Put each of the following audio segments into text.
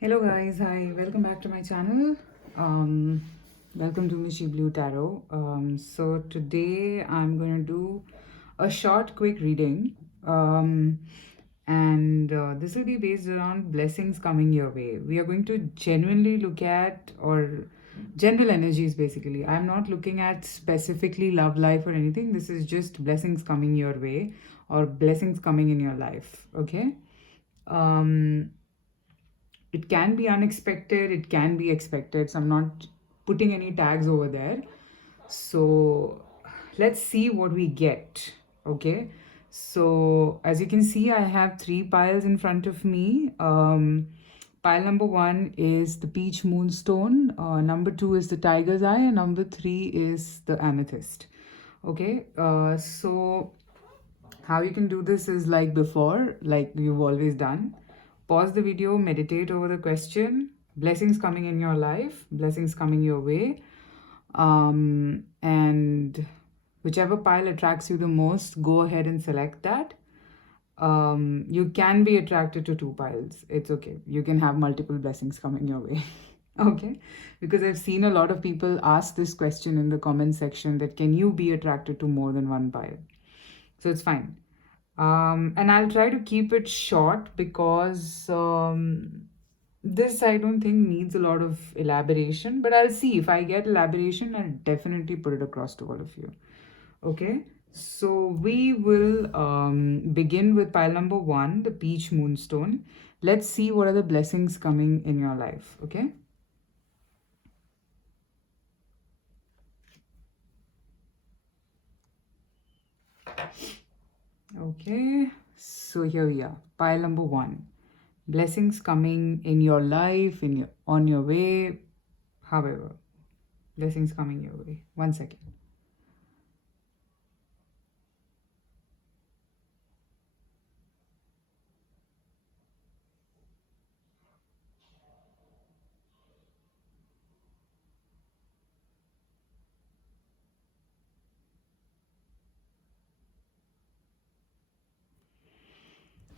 Hello guys, hi, welcome back to my channel. Um, Welcome to Mishi Blue Tarot. So today I'm going to do a short, quick reading. And this will be based around blessings coming your way. We are going to genuinely look at, or general energies basically. I'm not looking at specifically love life or anything. This is just blessings coming your way or blessings coming in your life. Okay. Um, it can be unexpected, it can be expected, so I'm not putting any tags over there. So let's see what we get. Okay, so as you can see, I have three piles in front of me. Pile number one is the peach moonstone, number two is the tiger's eye, and number three is the amethyst. Okay, so how you can do this is like before, like you've always done. Pause the video, meditate over the question. Blessings coming in your life, blessings coming your way. And whichever pile attracts you the most, go ahead and select that. You can be attracted to two piles. It's okay. You can have multiple blessings coming your way. Okay, because I've seen a lot of people ask this question in the comment section that can you be attracted to more than one pile? So it's fine. And I'll try to keep it short because this I don't think needs a lot of elaboration, but I'll see if I get elaboration, I'll definitely put it across to all of you. Okay, so we will begin with pile number one, the peach moonstone. Let's see what are the blessings coming in your life. Okay. Okay, so here we are. Pile number one. Blessings coming in your life, in your on your way, however. Blessings coming your way. 1 second.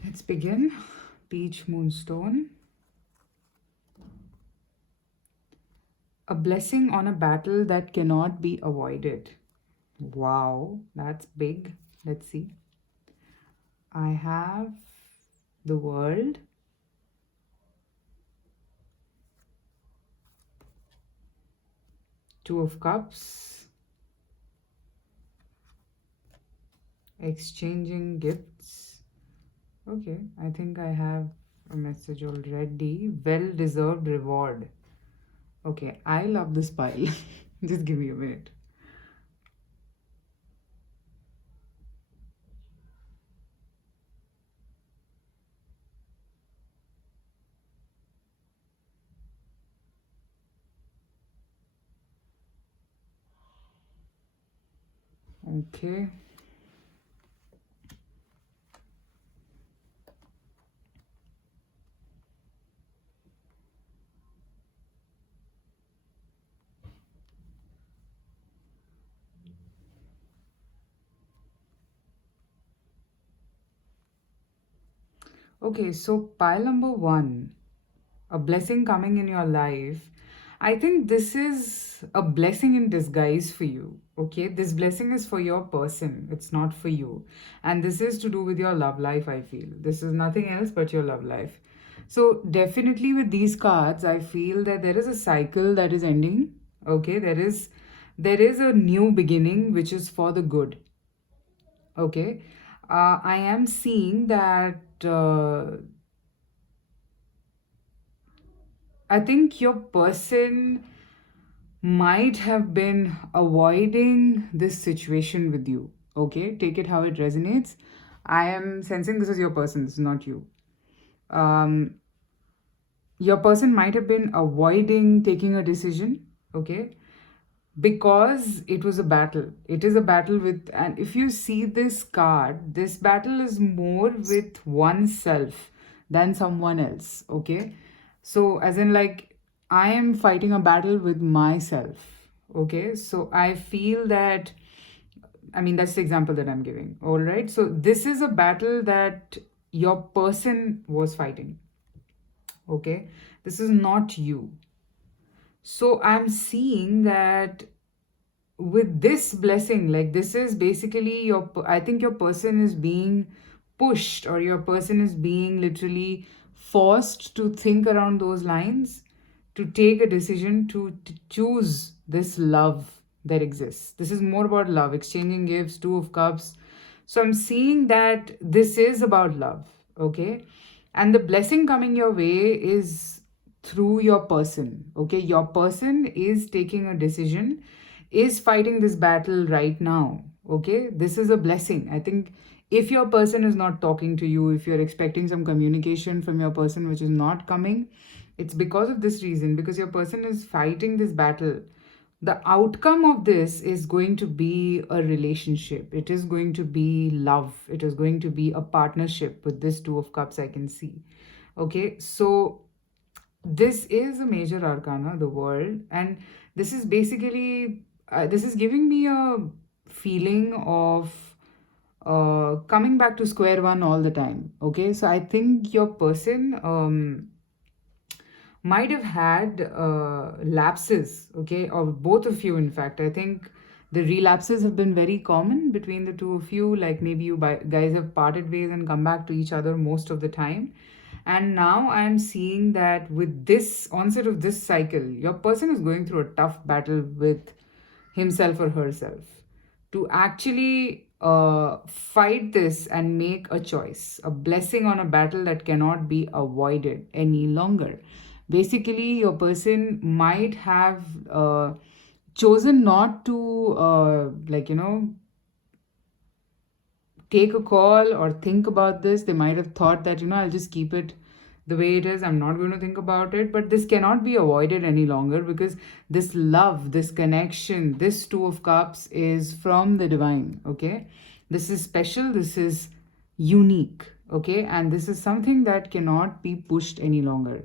Let's begin. Peach moonstone. A blessing on a battle that cannot be avoided. Wow, that's big. Let's see. I have the world. Two of Cups. Exchanging gifts. Okay, I think I have a message already. Well deserved reward. Okay, I love this pile. Just give me a minute. Okay. Okay, so pile number one, a blessing coming in your life. I think this is a blessing in disguise for you. Okay, this blessing is for your person, it's not for you. And this is to do with your love life, I feel. This is nothing else but your love life. So, definitely with these cards, I feel that there is a cycle that is ending. Okay, there is a new beginning which is for the good. Okay, I am seeing that I think your person might have been avoiding this situation with you. Okay, take it how it resonates. I am sensing this is your person, this is not you. Um, your person might have been avoiding taking a decision. Okay, because it was a battle. It is a battle with, and if you see this card, this battle is more with oneself than someone else. Okay, so as in like I am fighting a battle with myself. Okay, so I feel that, I mean, that's the example that I'm giving. All right, so this is a battle that your person was fighting. Okay, this is not you. So I'm seeing that with this blessing, like this is basically I think your person is being pushed, or your person is being literally forced to think around those lines, to take a decision to choose this love that exists. This is more about love, exchanging gifts, Two of Cups. So I'm seeing that this is about love, okay? And the blessing coming your way is through your person, okay? Your person is taking a decision, is fighting this battle right now, okay? This is a blessing. I think if your person is not talking to you, if you're expecting some communication from your person which is not coming, it's because of this reason, because your person is fighting this battle. The outcome of this is going to be a relationship, it is going to be love, it is going to be a partnership with this Two of Cups I can see. Okay, so this is a major arcana, the World, and this is basically this is giving me a feeling of coming back to square one all the time. Okay, so I think your person might have had lapses, okay, or both of you. In fact, I think the relapses have been very common between the two of you. Like maybe you guys have parted ways and come back to each other most of the time. And now I'm seeing that with this onset of this cycle, your person is going through a tough battle with himself or herself to actually fight this and make a choice, a blessing on a battle that cannot be avoided any longer. Basically, your person might have chosen not to, take a call or think about this. They might have thought that, I'll just keep it the way it is. I'm not going to think about it. But this cannot be avoided any longer, because this love, this connection, this Two of Cups is from the divine. Okay. This is special. This is unique. Okay. And this is something that cannot be pushed any longer.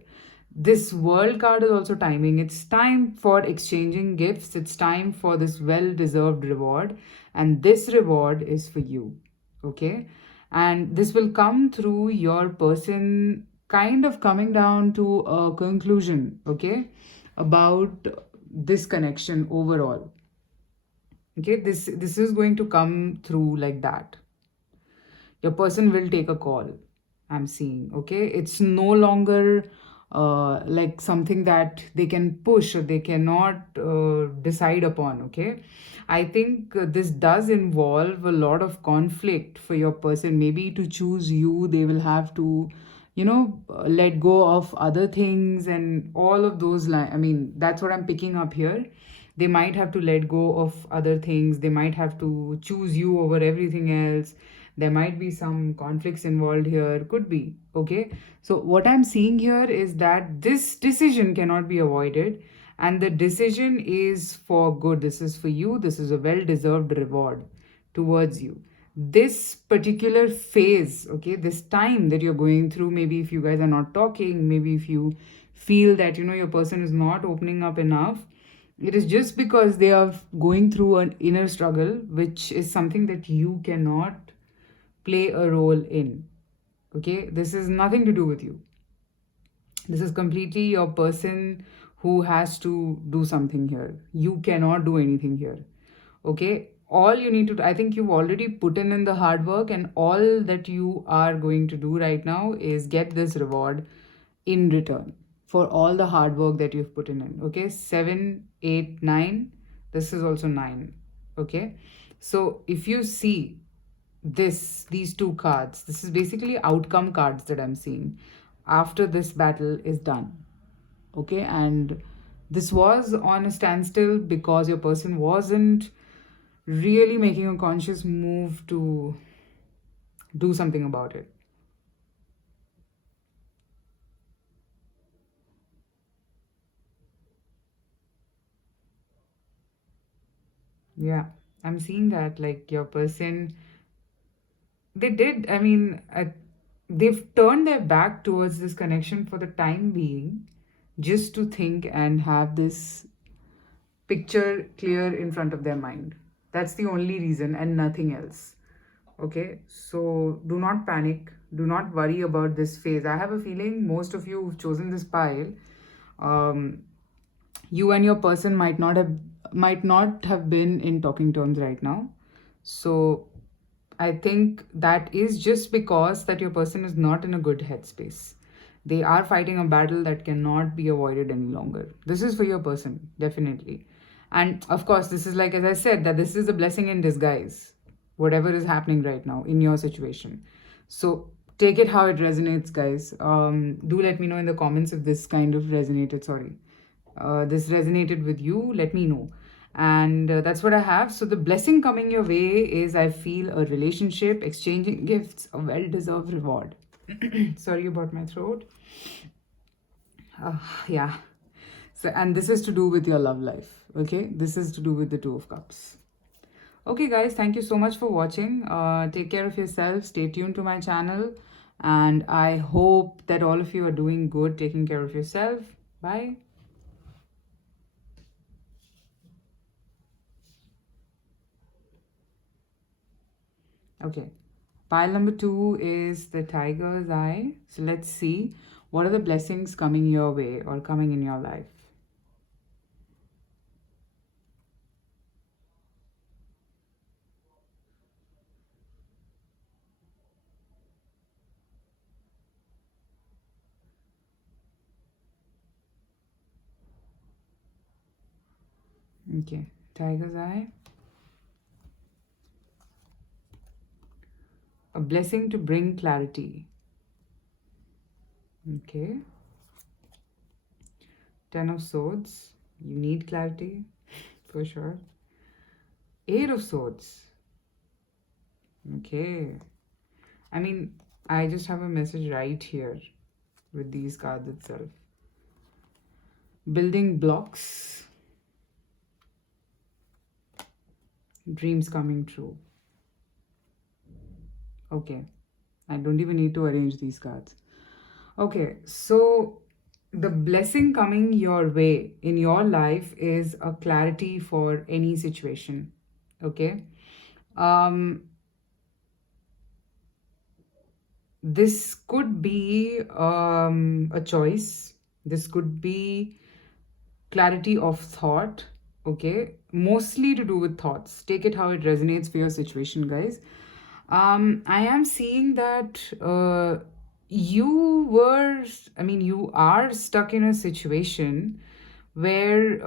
This World card is also timing. It's time for exchanging gifts. It's time for this well deserved reward. And this reward is for you. Okay, and this will come through your person kind of coming down to a conclusion, okay, about this connection overall. Okay, this is going to come through like that. Your person will take a call, I'm seeing. Okay, it's no longer like something that they can push or they cannot decide upon. Okay, I think this does involve a lot of conflict for your person. Maybe to choose you, they will have to, let go of other things and all of those. I mean, that's what I'm picking up here. They might have to let go of other things. They might have to choose you over everything else. There might be some conflicts involved here, could be. Okay, so what I'm seeing here is that this decision cannot be avoided, and the decision is for good. This is for you. This is a well deserved reward towards you. This particular phase, okay, this time that you're going through, maybe if you guys are not talking, maybe if you feel that your person is not opening up enough, it is just because they are going through an inner struggle, which is something that you cannot play a role in. Okay, this is nothing to do with you. This is completely your person who has to do something here. You cannot do anything here. Okay, all you need to do, I think you've already put in the hard work, and all that you are going to do right now is get this reward in return for all the hard work that you've put in. Okay, 7, 8, 9. This is also 9. Okay, so if you see these two cards, this is basically outcome cards that I'm seeing after this battle is done. Okay, and this was on a standstill because your person wasn't really making a conscious move to do something about it. Yeah, I'm seeing that, like, your person, they did, I mean, they've turned their back towards this connection for the time being, just to think and have this picture clear in front of their mind. That's the only reason and nothing else. Okay, so do not panic, Do not worry about this phase. I have a feeling most of you who've chosen this pile, um, you and your person might not have been in talking terms right now. So I think that is just because that your person is not in a good headspace. They are fighting a battle that cannot be avoided any longer. This is for your person, definitely. And of course, this is like, as I said, that this is a blessing in disguise, whatever is happening right now in your situation. So take it how it resonates, guys. Do let me know in the comments if this kind of resonated. Sorry, this resonated with you. Let me know. And that's what I have. So the blessing coming your way is, I feel, a relationship, exchanging gifts, a well-deserved reward. Sorry about my throat. Yeah. So, and this is to do with your love life. Okay, this is to do with the Two of Cups. Okay, guys, thank you so much for watching. Take care of yourself. Stay tuned to my channel. And I hope that all of you are doing good, taking care of yourself. Bye. Okay. Pile number 2 is the tiger's eye. So let's see what are the blessings coming your way or coming in your life. Okay. Tiger's eye. A blessing to bring clarity. Okay. Ten of Swords. You need clarity for sure. Eight of Swords. Okay. I mean, I just have a message right here with these cards itself. Building blocks. Dreams coming true. Okay. I don't even need to arrange these cards. Okay. So the blessing coming your way in your life is a clarity for any situation. Okay. Um, this could be a choice. This could be clarity of thought. Okay, mostly to do with thoughts. Take it how it resonates for your situation, guys. I am seeing that you are stuck in a situation where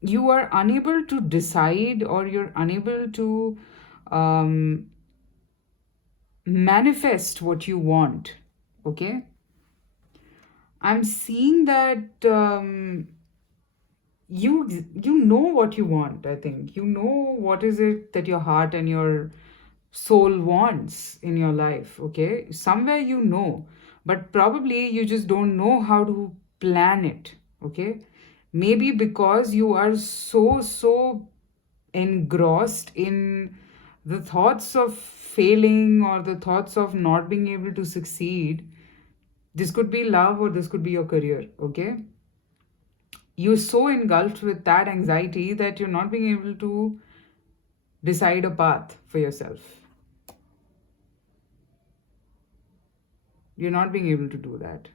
you are unable to decide, or you're unable to um, manifest what you want. Okay, I'm seeing that you know what you want. I think you know what is it that your heart and your soul wants in your life. Okay, somewhere you know, but probably you just don't know how to plan it. Okay, maybe because you are so engrossed in the thoughts of failing or the thoughts of not being able to succeed. This could be love or this could be your career. Okay, you're so engulfed with that anxiety that you're not being able to decide a path for yourself. You're not being able to do that.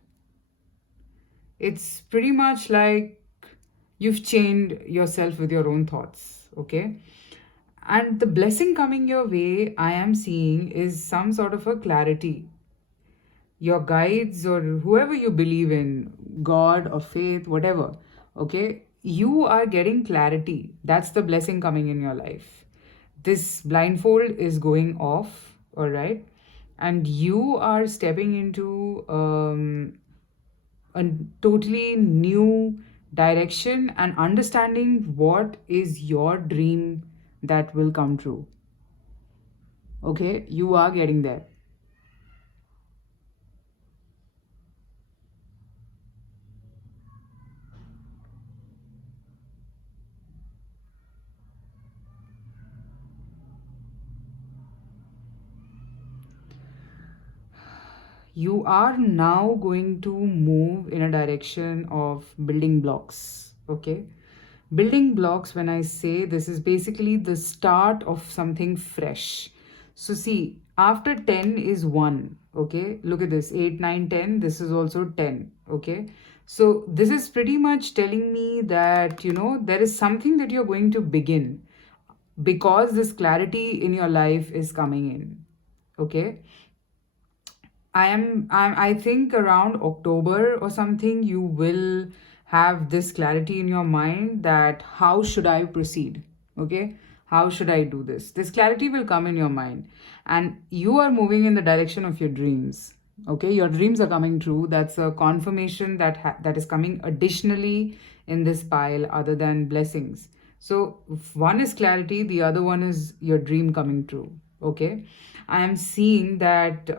It's pretty much like you've chained yourself with your own thoughts. Okay, and the blessing coming your way, I am seeing, is some sort of a clarity. Your guides or whoever you believe in, God or faith, whatever, okay, you are getting clarity. That's the blessing coming in your life. This blindfold is going off, all right, and you are stepping into a totally new direction and understanding what is your dream that will come true. Okay, you are getting there. You are now going to move in a direction of building blocks. Okay, building blocks, when I say, this is basically the start of something fresh. So see, After 10 is 1. Okay, look at this, 8, 9, 10. This is also 10. Okay, so this is pretty much telling me that, there is something that you're going to begin because this clarity in your life is coming in. Okay, I think around October or something, you will have this clarity in your mind that how should I proceed? Okay? How should I do this? This clarity will come in your mind, and you are moving in the direction of your dreams. Okay? Your dreams are coming true. That's a confirmation that is coming additionally in this pile other than blessings. So, if one is clarity, the other one is your dream coming true. Okay? I am seeing that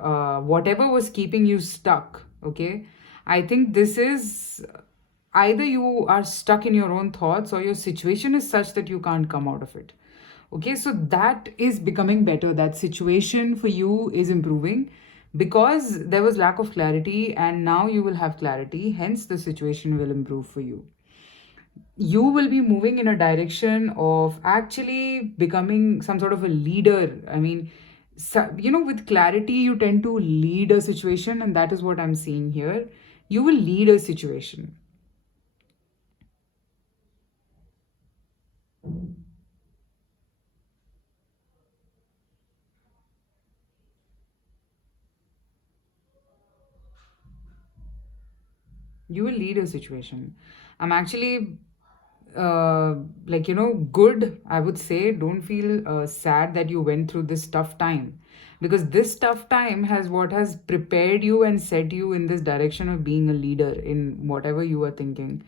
whatever was keeping you stuck, okay, I think this is either you are stuck in your own thoughts or your situation is such that you can't come out of it. Okay, so that is becoming better. That situation for you is improving because there was lack of clarity, and now you will have clarity. Hence, the situation will improve for you. You will be moving in a direction of actually becoming some sort of a leader. I mean, with clarity, you tend to lead a situation, and that is what I'm seeing here. You will lead a situation. You will lead a situation. I'm actually good. I would say, don't feel sad that you went through this tough time, because this tough time has prepared you and set you in this direction of being a leader in whatever you are thinking,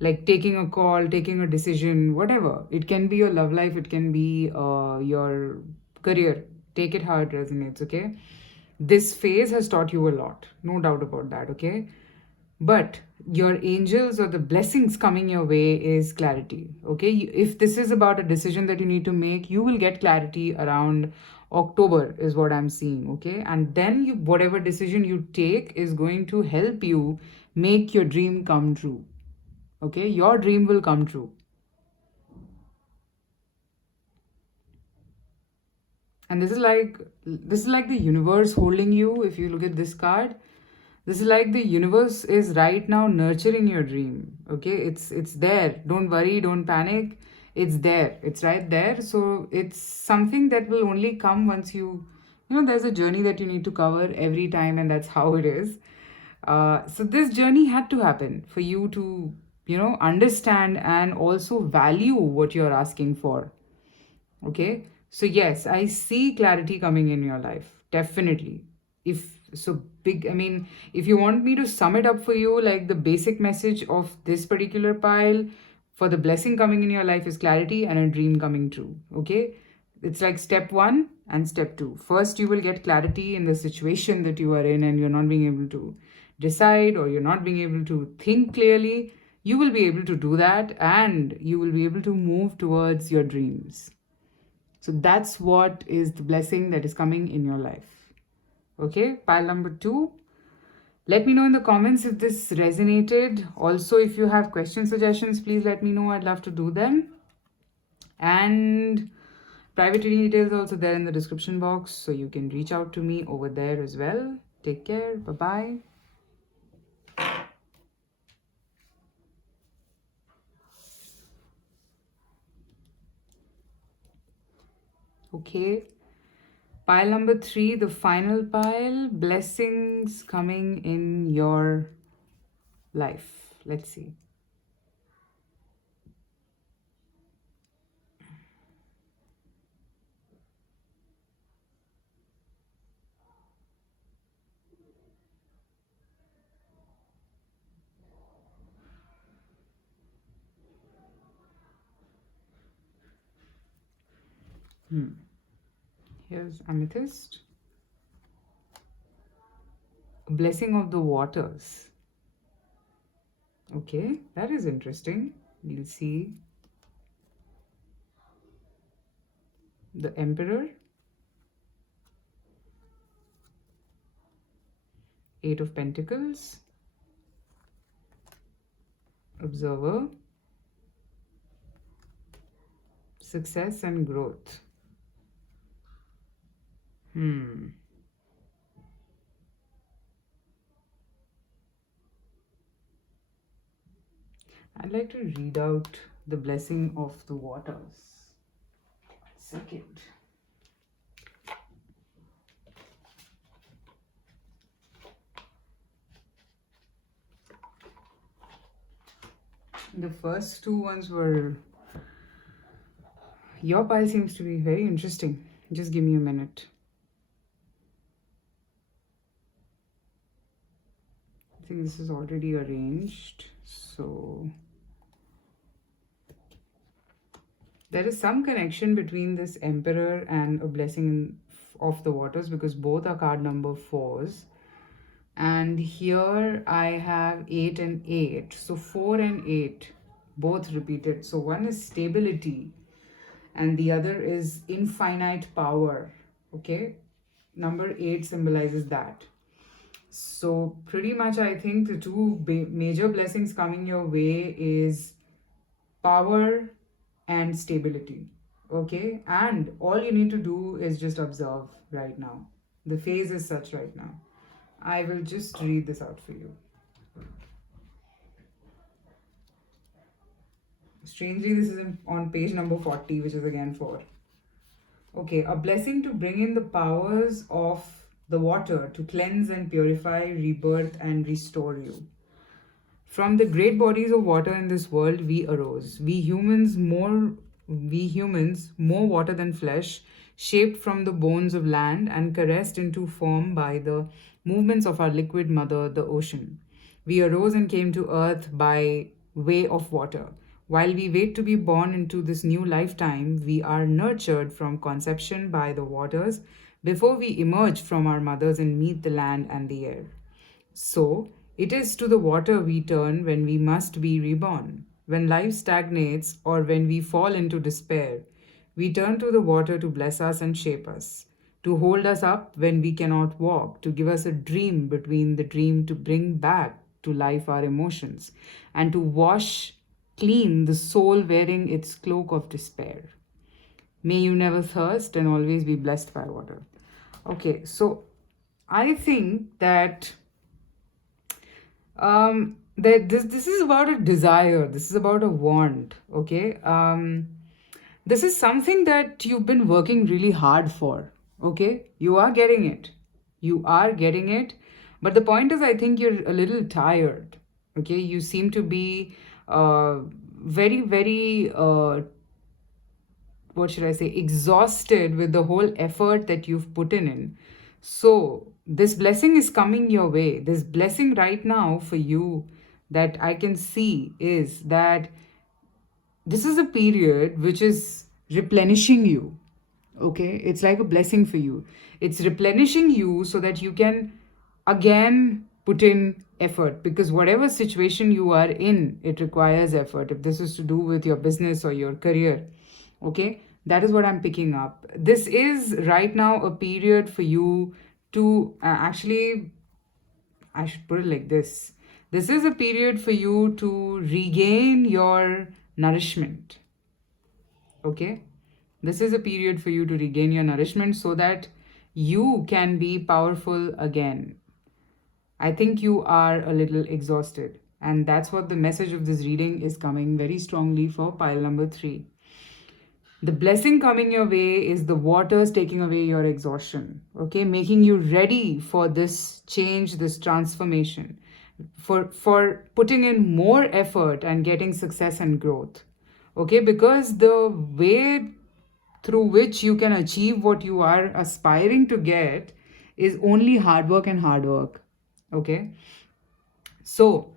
like taking a call, taking a decision, whatever. It can be your love life, it can be your career. Take it how it resonates. Okay, this phase has taught you a lot, no doubt about that. Okay, but your angels or the blessings coming your way is clarity. Okay, if this is about a decision that you need to make, you will get clarity around October is what I'm seeing. Okay, and then whatever decision you take is going to help you make your dream come true. Okay, your dream will come true. And this is like the universe holding you. If you look at this card, this is like the universe is right now nurturing your dream. Okay, it's there. Don't worry, don't panic. It's there, it's right there. So it's something that will only come once there's a journey that you need to cover every time, and that's how it is. So this journey had to happen for you to understand and also value what you're asking for. Okay. So, yes, I see clarity coming in your life. Definitely. If so, big, I mean, if you want me to sum it up for you, like the basic message of this particular pile for the blessing coming in your life is clarity and a dream coming true. Okay. It's like step one and step two. First, you will get clarity in the situation that you are in, and you're not being able to decide, or you're not being able to think clearly. You will be able to do that, and you will be able to move towards your dreams. So that's what is the blessing that is coming in your life. Okay, pile number two. Let me know in the comments if this resonated. Also, if you have question suggestions, please let me know. I'd love to do them. And private reading details are also there in the description box, so you can reach out to me over there as well. Take care. Bye bye. Okay. Pile number three, the final pile, blessings coming in your life. Let's see. Here's amethyst. Blessing of the waters. Okay, that is interesting. We'll see the emperor, eight of pentacles, observer, success and growth. Hmm. I'd like to read out the blessing of the waters. Second. The first two ones were. Your pile seems to be very interesting. Just give me a minute. I think this is already arranged. So there is some connection between this Emperor and a blessing of the waters because both are card number fours. And here I have 8 and 8. So 4 and 8 both repeated. So one is stability and the other is infinite power. Okay, number 8 symbolizes that. So pretty much I think the two major blessings coming your way is power and stability. Okay, and all you need to do is just observe right now. The phase is such right now. I will just read this out for you. Strangely, this is on page number 40, which is again 4. Okay, a blessing to bring in the powers of the water to cleanse and purify, rebirth, and restore you. From the great bodies of water in this world, we arose. We humans, more water than flesh, shaped from the bones of land and caressed into form by the movements of our liquid mother, the ocean. We arose and came to earth by way of water. While we wait to be born into this new lifetime, we are nurtured from conception by the waters before we emerge from our mothers and meet the land and the air. So, it is to the water we turn when we must be reborn. When life stagnates or when we fall into despair, we turn to the water to bless us and shape us, to hold us up when we cannot walk, to give us a dream between the dream, to bring back to life our emotions, and to wash clean the soul wearing its cloak of despair. May you never thirst and always be blessed by water. Okay, so I think that that this is about a desire, this is about a want. Okay, this is something that you've been working really hard for. Okay, you are getting it, but the point is I think you're a little tired. Okay, you seem to be very very what should I say, exhausted with the whole effort that you've put in. So, this blessing is coming your way. This blessing right now for you that I can see is that this is a period which is replenishing you. Okay, it's like a blessing for you. It's replenishing you so that you can again put in effort, because whatever situation you are in, it requires effort. If this is to do with your business or your career, okay, that is what I'm picking up. This is right now a period for you to actually, I should put it like this. This is a period for you to regain your nourishment. Okay? This is a period for you to regain your nourishment so that you can be powerful again. I think you are a little exhausted. And that's what the message of this reading is coming very strongly for pile number 3. The blessing coming your way is the waters taking away your exhaustion, okay, making you ready for this change, this transformation, for putting in more effort and getting success and growth. Okay, because the way through which you can achieve what you are aspiring to get is only hard work and hard work. Okay, so,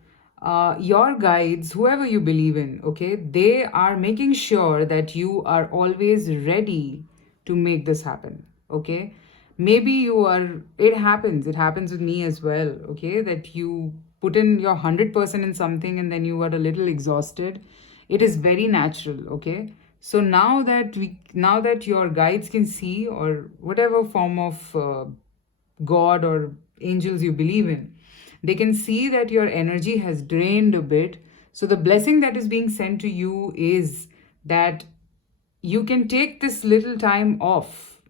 your guides, whoever you believe in, okay, they are making sure that you are always ready to make this happen. Okay, maybe it happens with me as well. Okay, that you put in your 100% in something and then you are a little exhausted. It is very natural. Okay, so now that your guides can see, or whatever form of God or angels you believe in, they can see that your energy has drained a bit. So, the blessing that is being sent to you is that you can take this little time off.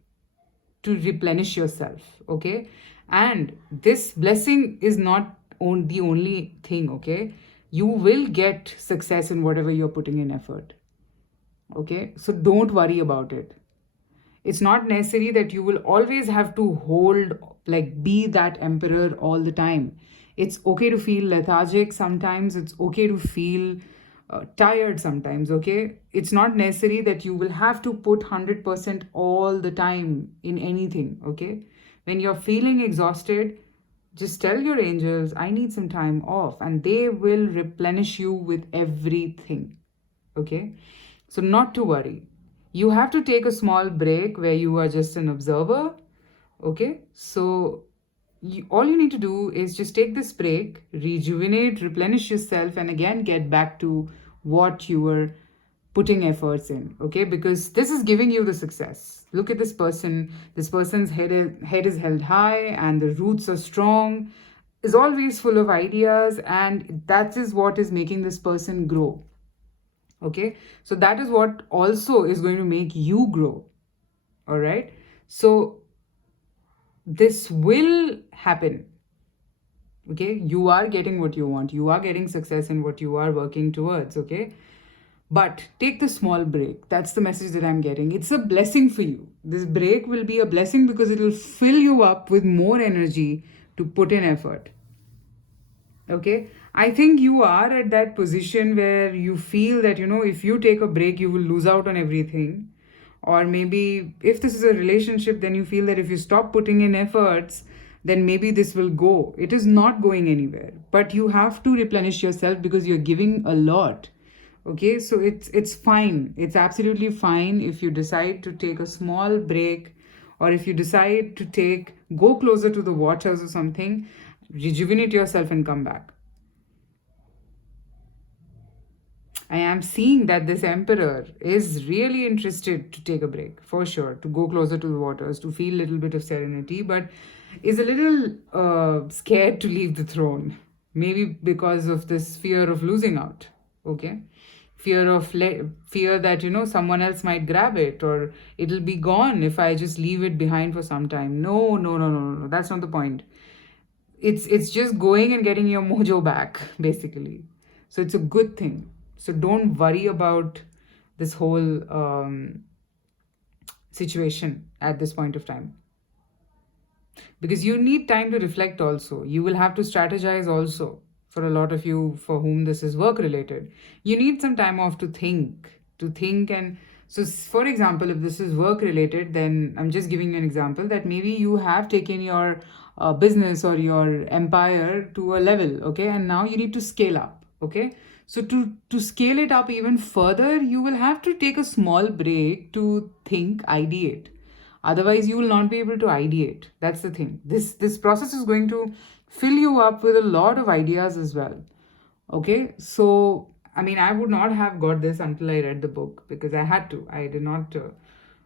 to replenish yourself. Okay, and this blessing is not the only thing. Okay, you will get success in whatever you're putting in effort. Okay, so don't worry about it. It's not necessary that you will always have to hold, like, be that emperor all the time. It's okay to feel lethargic sometimes, it's okay to feel tired sometimes. Okay, it's not necessary that you will have to put 100% all the time in anything. Okay, when you're feeling exhausted, just tell your angels, I need some time off, and they will replenish you with everything. Okay, so not to worry. You have to take a small break where you are just an observer. Okay, so all you need to do is just take this break, rejuvenate, replenish yourself, and again get back to what you were putting efforts in. Okay, because this is giving you the success. Look at this person. This person's head is held high and the roots are strong, is always full of ideas, and that is what is making this person grow. Okay, so that is what also is going to make you grow. All right, so this will happen. Okay, you are getting what you want, you are getting success in what you are working towards. Okay, but take the small break. That's the message that I'm getting. It's a blessing for you. This break will be a blessing because it will fill you up with more energy to put in effort. Okay, I think you are at that position where you feel that, if you take a break, you will lose out on everything. Or maybe if this is a relationship, then you feel that if you stop putting in efforts, then maybe this will go. It is not going anywhere, but you have to replenish yourself because you're giving a lot. Okay, so it's fine. It's absolutely fine if you decide to take a small break, or if you decide to go closer to the waters or something, rejuvenate yourself and come back. I am seeing that this emperor is really interested to take a break, for sure, to go closer to the waters, to feel a little bit of serenity, but is a little scared to leave the throne. Maybe because of this fear of losing out. Okay, fear that someone else might grab it, or it'll be gone if I just leave it behind for some time. No, no, no, no, no, no. That's not the point. It's just going and getting your mojo back, basically. So it's a good thing. So don't worry about this whole situation at this point of time, because you need time to reflect also. You will have to strategize also. For a lot of you for whom this is work related, you need some time off to think. And so, for example, if this is work related, then I'm just giving you an example that maybe you have taken your business or your empire to a level. Okay, and now you need to scale up. Okay, so to scale it up even further, you will have to take a small break to think, ideate. Otherwise, you will not be able to ideate. That's the thing. This process is going to fill you up with a lot of ideas as well. Okay, so I mean, I would not have got this until I read the book, because I had to. I did not.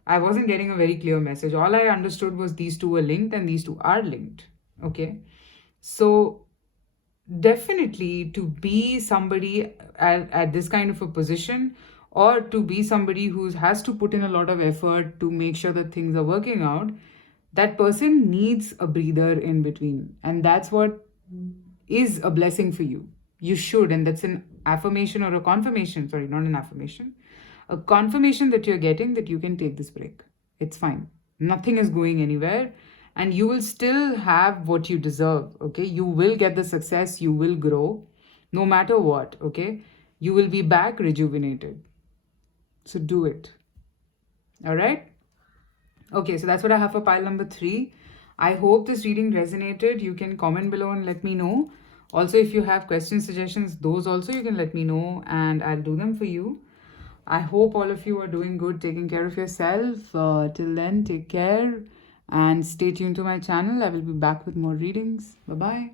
I wasn't getting a very clear message. All I understood was these two were linked and these two are linked. Okay, so definitely to be somebody at this kind of a position, or to be somebody who has to put in a lot of effort to make sure that things are working out, that person needs a breather in between. And that's what is a blessing for you. You should, and that's an affirmation or a confirmation, sorry, not an affirmation, a confirmation that you're getting that you can take this break. It's fine. Nothing is going anywhere, and you will still have what you deserve. Okay, you will get the success, you will grow no matter what. Okay, you will be back rejuvenated. So do it. All right. Okay, so that's what I have for pile number 3. I hope this reading resonated. You can comment below and let me know. Also, if you have questions, suggestions, those also you can let me know and I'll do them for you. I hope all of you are doing good, taking care of yourself. Till then, take care and stay tuned to my channel. I will be back with more readings. Bye-bye.